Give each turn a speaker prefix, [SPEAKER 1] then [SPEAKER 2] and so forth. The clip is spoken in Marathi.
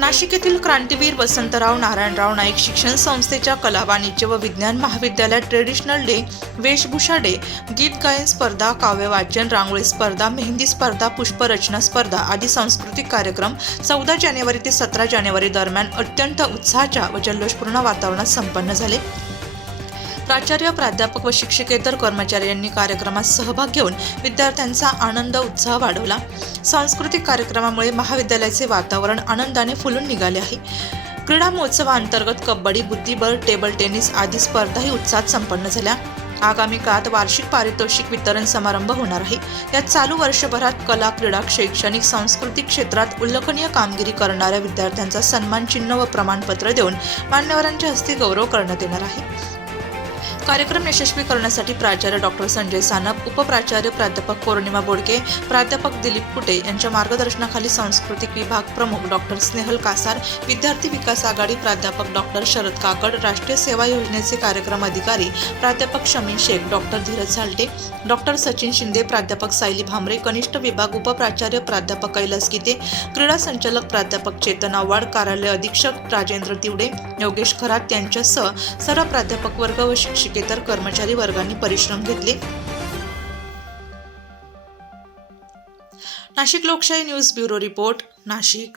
[SPEAKER 1] नाशिक येथील क्रांतीवीर वसंतराव नारायणराव नाईक शिक्षण संस्थेच्या कला वाणिज्य व विज्ञान महाविद्यालयात ट्रेडिशनल डे वेशभूषा डे गीत गायन स्पर्धा काव्य वाचन रांगोळी स्पर्धा मेहंदी स्पर्धा पुष्परचना स्पर्धा आदी सांस्कृतिक कार्यक्रम चौदा जानेवारी ते सतरा जानेवारी दरम्यान अत्यंत उत्साहाच्या व जल्लोषपूर्ण वातावरणात संपन्न झाले. प्राचार्य प्राध्यापक व शिक्षकेतर कर्मचारी यांनी कार्यक्रमात सहभाग घेऊन विद्यार्थ्यांचा आनंद उत्साह वाढवला. सांस्कृतिक कार्यक्रमामुळे महाविद्यालयाचे वातावरण आनंदाने फुलून निघाले आहे. क्रीडा महोत्सवाअंतर्गत कबड्डी बुद्धिबळ टेबल टेनिस आदी स्पर्धाही उत्साहात संपन्न झाल्या. आगामी काळात वार्षिक पारितोषिक वितरण समारंभ होणार आहे. यात चालू वर्षभरात कला क्रीडा शैक्षणिक सांस्कृतिक क्षेत्रात उल्लेखनीय कामगिरी करणाऱ्या विद्यार्थ्यांचा सन्मान चिन्ह व प्रमाणपत्र देऊन मान्यवरांच्या हस्ते गौरव करण्यात येणार आहे. कार्यक्रम यशस्वी करण्यासाठी प्राचार्य डॉक्टर संजय सानप उपप्राचार्य प्राध्यापक पौर्णिमा बोडके प्राध्यापक दिलीप कुटे यांच्या मार्गदर्शनाखाली सांस्कृतिक विभाग प्रमुख डॉक्टर स्नेहल कासार विद्यार्थी विकास आघाडी प्राध्यापक डॉक्टर शरद काकड राष्ट्रीय सेवा योजनेचे कार्यक्रम अधिकारी प्राध्यापक शमीन शेख डॉक्टर धीरज झालटे डॉक्टर सचिन शिंदे प्राध्यापक सायली भामरे कनिष्ठ विभाग उपप्राचार्य प्राध्यापक कैलास गीते क्रीडा संचालक प्राध्यापक चेतन आव्हाड कार्यालय अधीक्षक राजेंद्र तिवडे योगेश खरात यांच्यासह सर्व प्राध्यापक वर्ग व शिक्षकेतर कर्मचारी वर्गांनी परिश्रम घेतले. नाशिक लोकशाही न्यूज ब्युरो रिपोर्ट नाशिक.